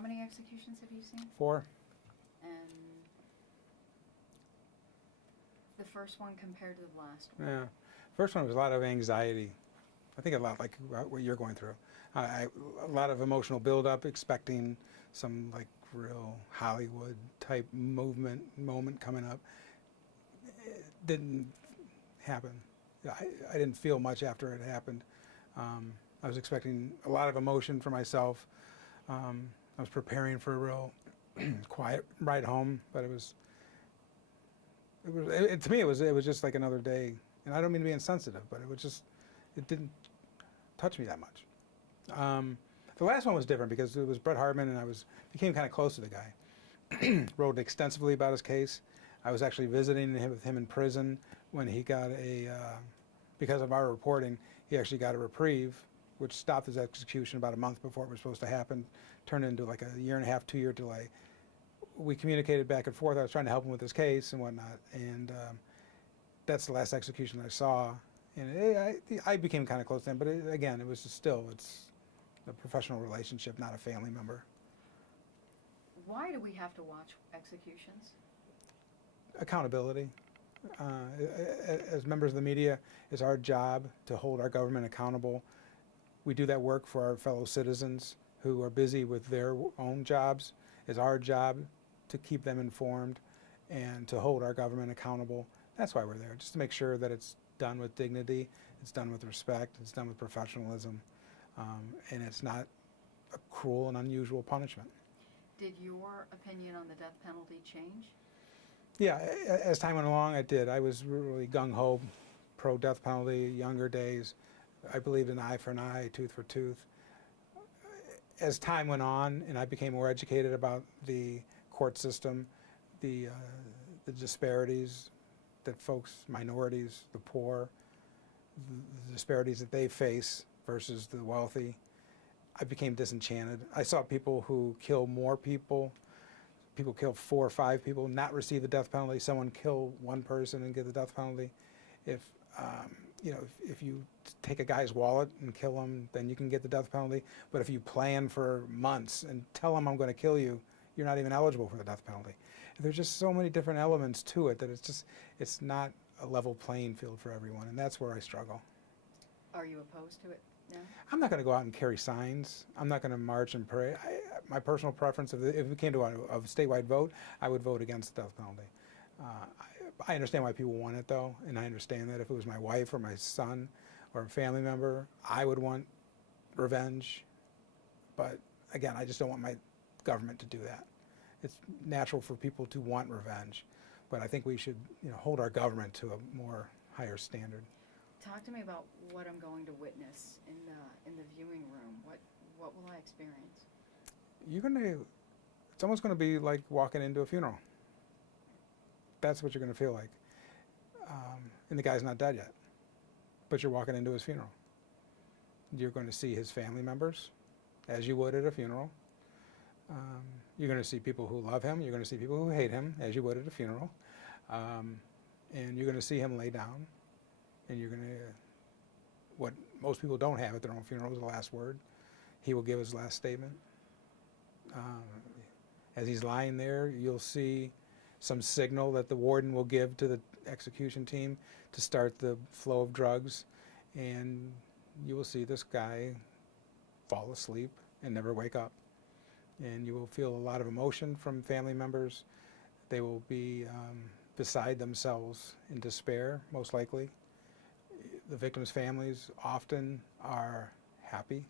How many executions have you seen? 4. And the first one compared to the last one? Yeah. First one was a lot of anxiety. I think a lot like what you're going through. A lot of emotional buildup, expecting some like real Hollywood type moment coming up. It didn't happen. I didn't feel much after it happened. I was expecting a lot of emotion for myself. I was preparing for a real quiet ride home, but to me it was just like another day. And I don't mean to be insensitive, but it didn't touch me that much. The last one was different because it was Brett Hartman, and I became kind of close to the guy. Wrote extensively about his case. I was actually visiting with him in prison when he got because of our reporting, he actually got a reprieve, which stopped his execution about a month before it was supposed to happen, turned into like a 1.5 to 2-year delay. We communicated back and forth. I was trying to help him with his case and whatnot, and that's the last execution I saw. And I became kind of close to him, but again, it was it's a professional relationship, not a family member. Why do we have to watch executions? Accountability. As members of the media, it's our job to hold our government accountable. We do that work for our fellow citizens who are busy with their own jobs. It's our job to keep them informed and to hold our government accountable. That's why we're there, just to make sure that it's done with dignity, it's done with respect, it's done with professionalism, and it's not a cruel and unusual punishment. Did your opinion on the death penalty change? Yeah, as time went along, it did. I was really gung-ho, pro-death penalty, younger days. I believed in eye for an eye, tooth for tooth. As time went on and I became more educated about the court system, the disparities that folks, minorities, the poor, the disparities that they face versus the wealthy, I became disenchanted. I saw people who kill more people kill 4 or 5 people, not receive the death penalty. Someone kill 1 person and get the death penalty. If you take a guy's wallet and kill him, then you can get the death penalty. But if you plan for months and tell him I'm going to kill you, you're not even eligible for the death penalty. There's just so many different elements to it that it's not a level playing field for everyone, and that's where I struggle. Are you opposed to it now? I'm not going to go out and carry signs. I'm not going to march and pray. My personal preference, if it came to a statewide vote, I would vote against the death penalty. I understand why people want it, though, and I understand that if it was my wife or my son or a family member, I would want revenge. But again, I just don't want my government to do that. It's natural for people to want revenge, but I think we should hold our government to a more higher standard. Talk to me about what I'm going to witness in the viewing room. What will I experience? It's almost going to be like walking into a funeral. That's what you're going to feel like. And the guy's not dead yet, but you're walking into his funeral. You're going to see his family members, as you would at a funeral. You're going to see people who love him. You're going to see people who hate him, as you would at a funeral. And you're going to see him lay down. And you're going to, what most people don't have at their own funeral is the last word. He will give his last statement. As he's lying there, you'll see some signal that the warden will give to the execution team to start the flow of drugs. And you will see this guy fall asleep and never wake up. And you will feel a lot of emotion from family members. They will be beside themselves in despair, most likely. The victims' families often are happy,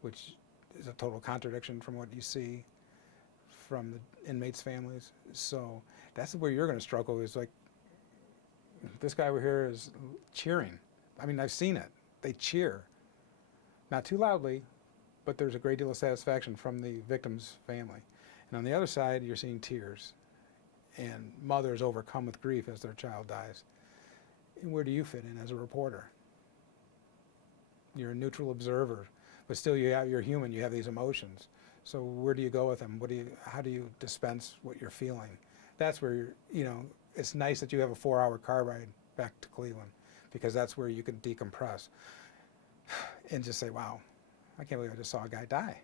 which is a total contradiction from what you see from the inmates' families. So that's where you're going to struggle, is like, this guy over here is cheering. I mean, I've seen it. They cheer. Not too loudly, but there's a great deal of satisfaction from the victim's family. And on the other side, you're seeing tears and mothers overcome with grief as their child dies. And where do you fit in as a reporter? You're a neutral observer, but still you're human, you have these emotions. So where do you go with them? How do you dispense what you're feeling? That's where it's nice that you have a 4-hour car ride back to Cleveland, because that's where you can decompress and just say, wow, I can't believe I just saw a guy die.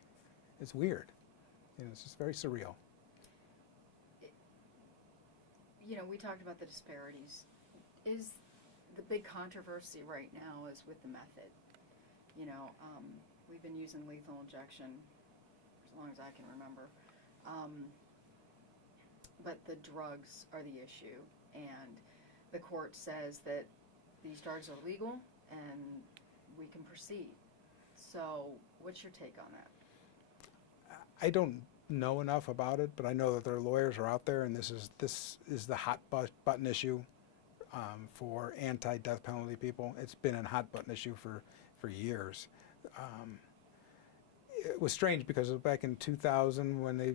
It's weird. You know, it's just very surreal. You know, we talked about the disparities. Is the big controversy right now is with the method. You know, we've been using lethal injection as long as I can remember. But the drugs are the issue, and the court says that these drugs are legal and we can proceed. So what's your take on that? I don't know enough about it, but I know that their lawyers are out there, and this is the hot button issue for anti-death penalty people. It's been a hot button issue for years. It was strange because it was back in 2000 when they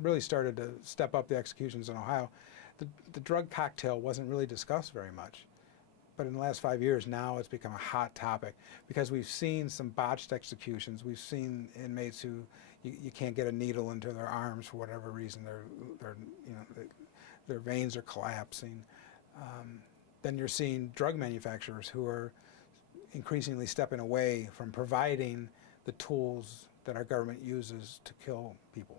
really started to step up the executions in Ohio. The drug cocktail wasn't really discussed very much. But in the last 5 years now it's become a hot topic because we've seen some botched executions. We've seen inmates who you can't get a needle into their arms for whatever reason. Their veins are collapsing. Then you're seeing drug manufacturers who are increasingly stepping away from providing the tools that our government uses to kill people.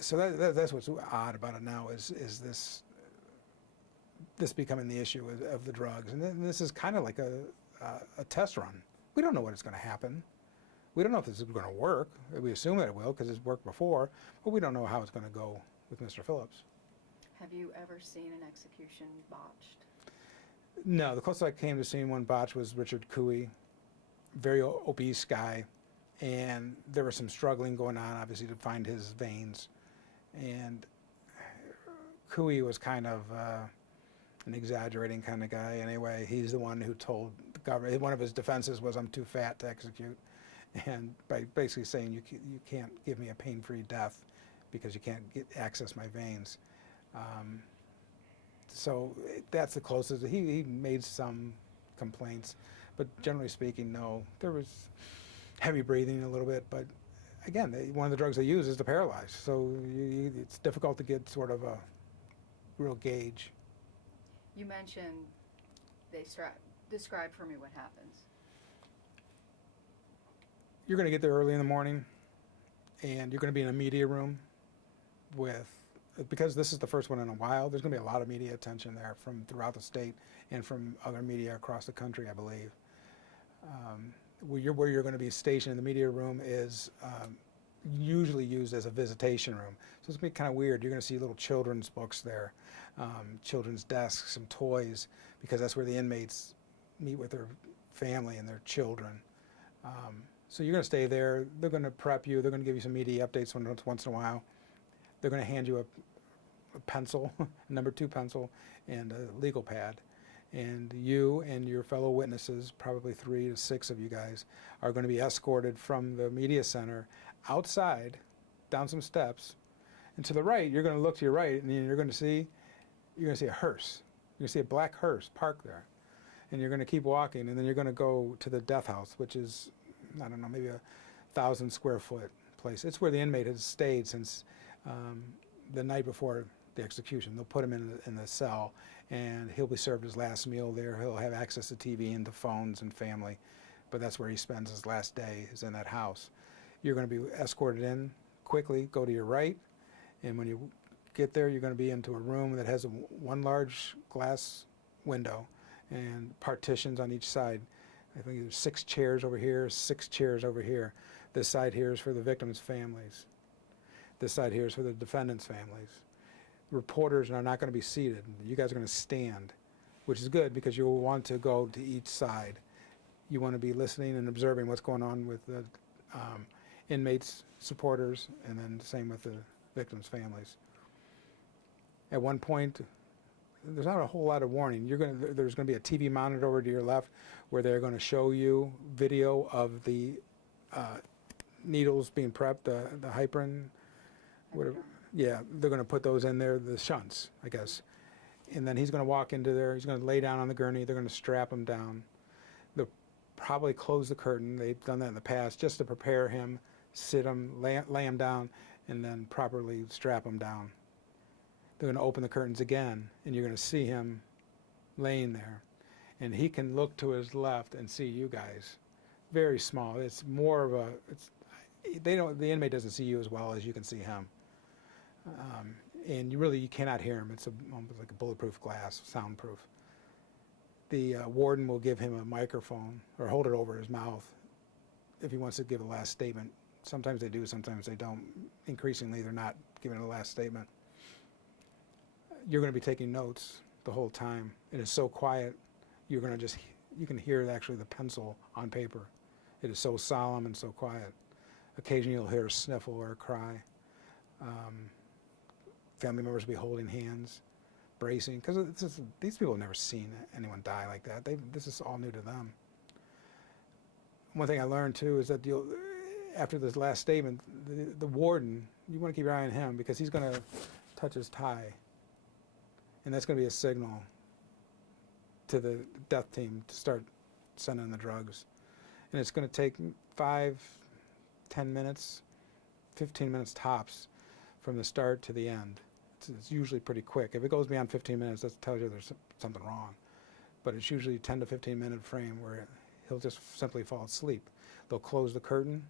So that's what's odd about it now is this becoming the issue of the drugs. And this is kind of like a test run. We don't know what is going to happen. We don't know if this is going to work. We assume that it will because it's worked before, but we don't know how it's going to go with Mr. Phillips. Have you ever seen an execution botched? No, the closest I came to seeing one botched was Richard Cooey, very obese guy, and there was some struggling going on, obviously, to find his veins. And Cooey was kind of an exaggerating kind of guy anyway. He's the one who told the government, one of his defenses was, I'm too fat to execute. And by basically saying, you can't give me a pain-free death because you can't access my veins. So that's the closest. He made some complaints, but generally speaking, no. There was heavy breathing a little bit, but again, one of the drugs they use is to paralyze. So it's difficult to get sort of a real gauge. You mentioned describe for me what happens. You're going to get there early in the morning, and you're going to be in a media room because this is the first one in a while, there's going to be a lot of media attention there from throughout the state and from other media across the country, I believe. Where you're going to be stationed in the media room is usually used as a visitation room. So it's going to be kind of weird. You're going to see little children's books there, children's desks, some toys, because that's where the inmates meet with their family and their children. So you're going to stay there. They're going to prep you. They're going to give you some media updates once in a while. They're going to hand you a pencil, a number 2 pencil, and a legal pad. And you and your fellow witnesses, probably 3 to 6 of you guys, are going to be escorted from the media center outside, down some steps. And to the right, you're going to look to your right, and you're going to see a hearse. You're going to see a black hearse parked there. And you're going to keep walking, and then you're going to go to the death house, which is, I don't know, maybe 1,000 square foot place. It's where the inmate has stayed since the night before the execution. They'll put him in the cell, and he'll be served his last meal there. He'll have access to TV and to phones and family, but that's where he spends his last day, is in that house. You're going to be escorted in quickly, go to your right, and when you get there, you're going to be into a room that has one large glass window and partitions on each side. I think there's 6 chairs over here, 6 chairs over here. This side here is for the victims' families. This side here is for the defendants' families. Reporters are not going to be seated. You guys are going to stand, which is good because you'll want to go to each side. You want to be listening and observing what's going on with the inmates, supporters, and then the same with the victims' families. At one point, there's not a whole lot of warning. There's going to be a TV monitor over to your left where they're going to show you video of the needles being prepped, the heparin, whatever. Yeah, they're going to put those in there, the shunts, I guess. And then he's going to walk into there. He's going to lay down on the gurney. They're going to strap him down. They'll probably close the curtain. They've done that in the past just to prepare him, sit him, lay him down, and then properly strap him down. They're going to open the curtains again, and you're going to see him laying there. And he can look to his left and see you guys. Very small. It's more of the inmate doesn't see you as well as you can see him. And you cannot hear him. It's almost like a bulletproof glass, soundproof. The warden will give him a microphone or hold it over his mouth if he wants to give a last statement. Sometimes they do, sometimes they don't. Increasingly, they're not giving a last statement. You're going to be taking notes the whole time. It is so quiet, you can hear actually the pencil on paper. It is so solemn and so quiet. Occasionally you'll hear a sniffle or a cry. Family members will be holding hands, bracing, because these people have never seen anyone die like that. This is all new to them. One thing I learned too is that after this last statement, the warden, you want to keep your eye on him because he's going to touch his tie, and that's going to be a signal to the death team to start sending the drugs. And it's going to take 5, 10 minutes, 15 minutes tops from the start to the end. It's usually pretty quick. If it goes beyond 15 minutes, that tells you there's something wrong. But it's usually 10 to 15 minute frame where he'll just simply fall asleep. They'll close the curtain.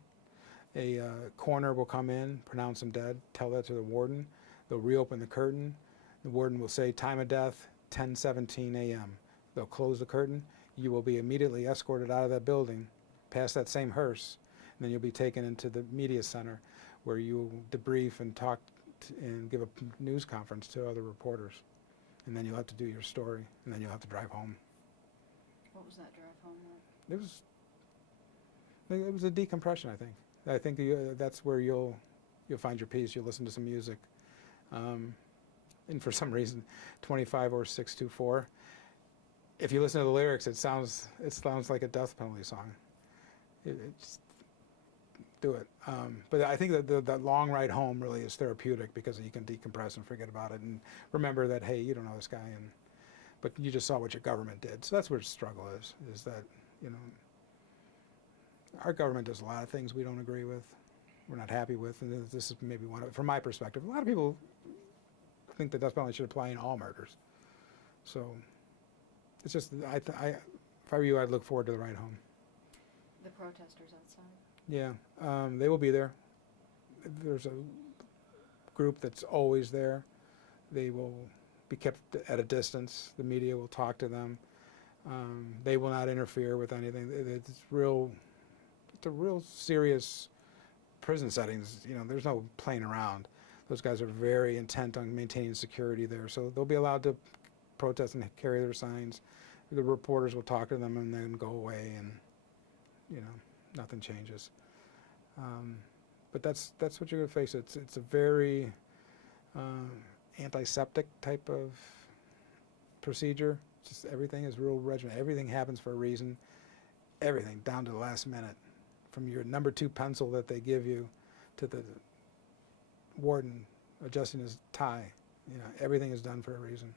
A coroner will come in, pronounce him dead, tell that to the warden. They'll reopen the curtain. The warden will say, time of death, 10:17 a.m. They'll close the curtain. You will be immediately escorted out of that building, past that same hearse, and then you'll be taken into the media center where you'll debrief and talk and give a news conference to other reporters. And then you'll have to do your story, and then you'll have to drive home. What was that drive home like? It was a decompression, I think. I think that's where you'll find your peace. You'll listen to some music. And for some reason, 25 or 624, if you listen to the lyrics, it sounds like a death penalty song. Just do it. But I think that the long ride home really is therapeutic because you can decompress and forget about it and remember that, hey, you don't know this guy, but you just saw what your government did. So that's where the struggle is that, our government does a lot of things we don't agree with, we're not happy with, and this is maybe one of it. From my perspective, a lot of people think the death penalty should apply in all murders. So it's just, if I were you, I'd look forward to the ride home. The protesters outside? Yeah, they will be there. There's a group that's always there. They will be kept at a distance. The media will talk to them. They will not interfere with anything. It's a real serious prison settings. There's no playing around. Those guys are very intent on maintaining security there. So they'll be allowed to protest and carry their signs. The reporters will talk to them and then go away, and nothing changes. But that's what you're going to face. It's a very antiseptic type of procedure. Just everything is real regimented. Everything happens for a reason. Everything down to the last minute, from your number 2 pencil that they give you to the warden adjusting his tie. Everything is done for a reason.